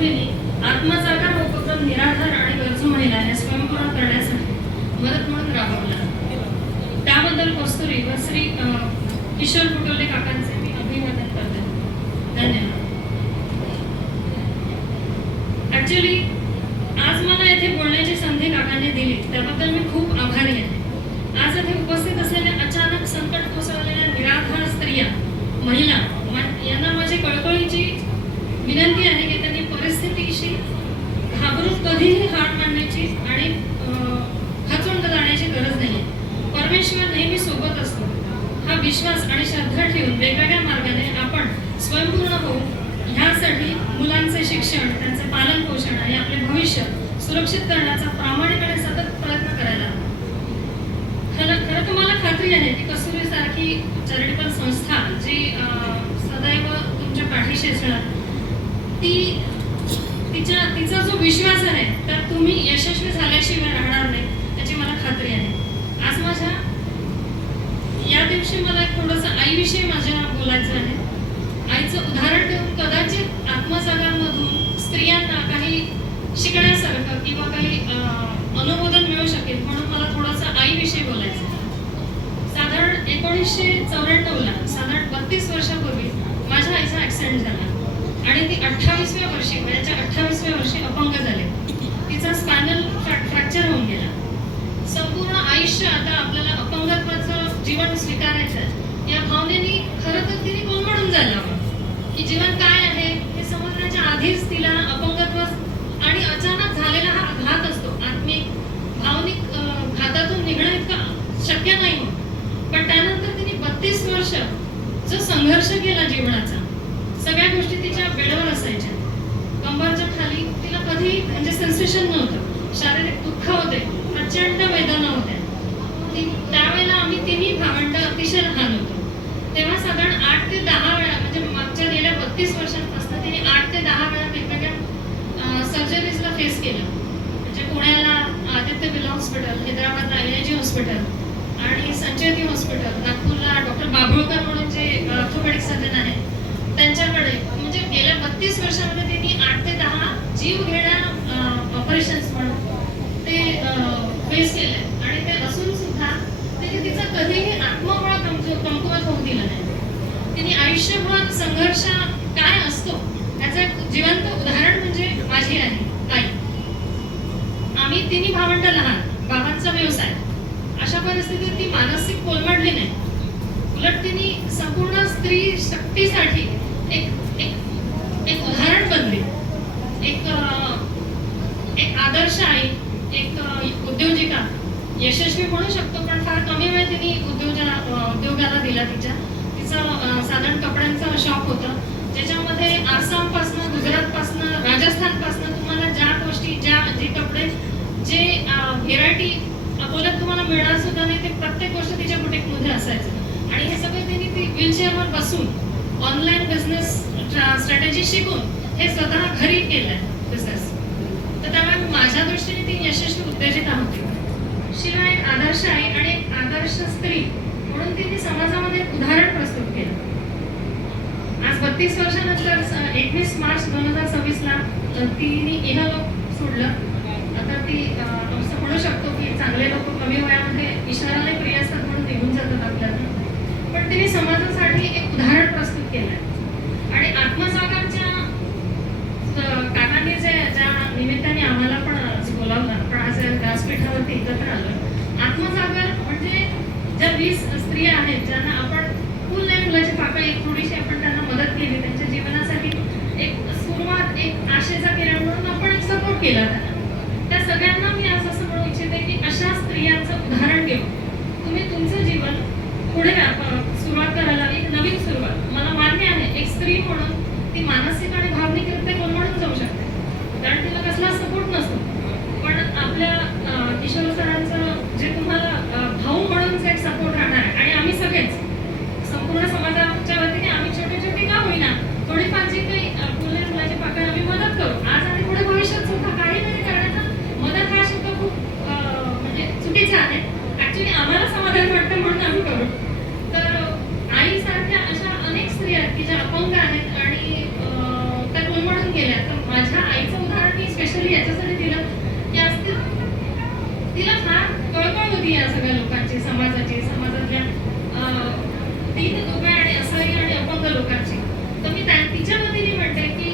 कस्तुरीने आत्मजागर हा उपक्रम निराधार आणि गरजू महिलांना स्वयंपूर्ण करण्यासाठी मदत म्हणून राबवला. त्याबद्दल कस्तुरी व श्री किशोर बुटोले काकांचे मी अभिवादन करते. धन्यवाद. ऍक्च्युली आज मला येथे बोलण्याची संधी काकांनी दिली त्याबद्दल मी खूप आभारी आहे. आज येथे उपस्थित असलेल्या अचानक संकट कोसळलेल्या निराधार स्त्रिया, महिला यांना माझी कळकळीची विनंती आहे की त्यांनी परिस्थितीशी घाबरून कधीही हार मानण्याची आणि खचून जाण्याची गरज नाही. परमेश्वर नेहमी सोबत असतो हा विश्वास आणि श्रद्धा ठेवून वेगवेगळ्या मार्गाने आपण स्वयंपूर्ण होऊ ह्यासाठी मुलांचे शिक्षण, त्यांचे पालन पोषण आणि आपले भविष्य सुरक्षित करण्याचा प्रामाणिकपणे सतत प्रयत्न करायला हवा. खरं तर मला खात्री आहे की कस्तुरी सारखी चॅरिटेबल संस्था जी सदैव तुमच्या पाठीशी असणार तिचा जो विश्वास आहे तर तुम्ही यशस्वी झाल्याशिवाय राहणार नाही याची मला खात्री आहे. आज माझ्या या दिवशी मला थोडंसं आईविषयी माझ्या बोलायचं आहे. आईचं उदाहरण देऊन कदाचित आत्मजागांमधून स्त्रियांना काही शिकण्यासारखं किंवा काही अनुमोदन मिळू शकेल म्हणून मला थोडंसं आईविषयी बोलायचं आहे. साधारण 1994ला साधारण 32 वर्षापूर्वी माझ्या आईचा ऍक्सिडेंट झाला आणि ती 28व्या वर्षी वयाच्या 28व्या वर्षी अपंग झाले. तिचा स्पायनल फ्रॅक्चर होऊन गेला. संपूर्ण आयुष्य आता आपल्याला अपंगत्वाचं जीवन स्वीकारायचं आहे या भावनेने खरं तर तिने कोलमडून जायला हवं की जीवन काय आहे हे समजण्याच्या आधीच तिला अपंगत्व आणि अचानक झालेला हा घात असतो आत्मिक भावनिक घातातून निघणं इतकं शक्य नाही होत. पण त्यानंतर तिने 32 वर्ष जो संघर्ष केला जीवनाचा, सगळ्या गोष्टी तिच्या बेडवर असायच्या. कंबरच्या खाली तिला कधी म्हणजे सेन्सेशन नव्हतं. शारीरिक दुःख होते, प्रचंड वेदना होत्या. त्यावेळेला आम्ही तिन्ही भावंड अतिशय लहान होतो. तेव्हा साधारण 8 ते 10 वेळा म्हणजे मागच्या गेल्या 32 वर्षांपासून तिने 8 ते 10 वेळा वेगवेगळ्या सर्जरीजला फेस केलं. म्हणजे पुण्याला आदित्य बिर्ला हॉस्पिटल, हैदराबादला LIG हॉस्पिटल आणि संचेती हॉस्पिटल, नागपूरला डॉक्टर बाभुळकर म्हणून जे ऑर्थोपेडिक सर्जन आहेत त्यांच्याकडे. म्हणजे गेल्या 32 वर्षामध्ये त्यांनी 8 ते 10 जीव घेण्या ऑपरेशन्स म्हणून ते फेस केले आणि ते असून सुद्धा तिने तिचा कधीही आत्मबळ कमकुवत होऊ दिला नाही. तिने आयुष्यभर संघर्ष काय असतो त्याचं एक जिवंत उदाहरण म्हणजे माझी आई. आम्ही तिन्ही भावंड लहान, बाबांचा व्यवसाय. अशा परिस्थितीत ती मानसिक कोलमडली नाही. उलट तिने संपूर्ण स्त्री शक्तीसाठी एक उदाहरण बनले. एक आदर्श आई, एक उद्योजिका, यशस्वी म्हणू शकतो पण फार कमी वेळ तिने उद्योगाला दिला. तिचा साधारण कपड्यांचा शॉप होता ज्याच्यामध्ये आसामपासनं, गुजरातपासनं, राजस्थानपासनं तुम्हाला ज्या गोष्टी जे कपडे जे व्हेरायटी अकोल्यात तुम्हाला मिळणार सुद्धा नाही ते प्रत्येक गोष्ट तिच्या बुटीकमध्ये असायचं. आणि हे सगळे तिने ती व्हीलचेअरवर बसून ऑनलाईन बिझनेस स्ट्रॅटेजी शिकून हे स्वतः घरी केलंय बिझनेस. तर त्यामुळे माझ्या दृष्टीने ती यशस्वी उद्योजिका होती. शिवाय एक आदर्श आई आणि एक आदर्श स्त्री म्हणून तिने समाजामध्ये एक उदाहरण प्रस्तुत केलं. आज 32 वर्षानंतर 21 मार्च 2026ला तिने इहलोक सोडलं. आता ती असं म्हणू शकतो की चांगले लोक कमी वयामध्ये ईश्वराला प्रिय असतात म्हणून निघून जातात आपल्याला. पण तिने समाजासाठी एक उदाहरण प्रस्तुत केलंय. आणि आत्मजागांच्या काकांनी ज्या निमित्ताने आम्हाला पण बोलावलं पण आज व्यासपीठावरती एकत्र आलं. आत्मजागर म्हणजे ज्या 20 स्त्रिया आहेत ज्यांना आपण फुल नाही फुलाची पाकळी एक थोडीशी आपण त्यांना मदत केली, त्यांच्या जीवनासाठी एक सुरुवात, एक आशेचा किरण म्हणून आपण एक सपोर्ट केला त्यांना. त्या सगळ्यांना मी आज असं म्हणू इच्छिते की अशा स्त्रियांचं उदाहरण घेऊन तुम्ही तुमचं जीवन पुढे सुरुवात करायला, एक नवीन सुरुवात. मला मान्य आहे एक स्त्री म्हणून ती मानसिक आणि भावनिकरित्या कोलमडून जाऊ शकते कारण तिला कसला सपोर्ट नसतो. पण आपल्या किशोर सरांचं जे तुम्हाला भाऊ म्हणून एक सपोर्ट राहणार आहे आणि आम्ही सगळेच संपूर्ण समाजाच्या वतीने आम्ही छोटी छोटी का होईना थोडीफार जी काही फुले फुलाची पाकळी आम्ही मदत करू. आज आणि पुढे भविष्यात सुद्धा काही नाही करण्याचा मदत हा शब्द खूप म्हणजे चुकीचा आहे. ऍक्च्युली आम्हाला समाधान वाटतं म्हणून आम्ही करू. तर आईसारख्या अशा अनेक स्त्रिया आहेत की ज्या अपंग आहेत आणि स्पेशली याच्यासाठी दिलं की आज तिला फार कळकळ होती या सगळ्या लोकांची, समाजातल्या दीन दुबळे आणि असहाय्य आणि अपंग लोकांची. तर मी तिच्या वतीने म्हणते की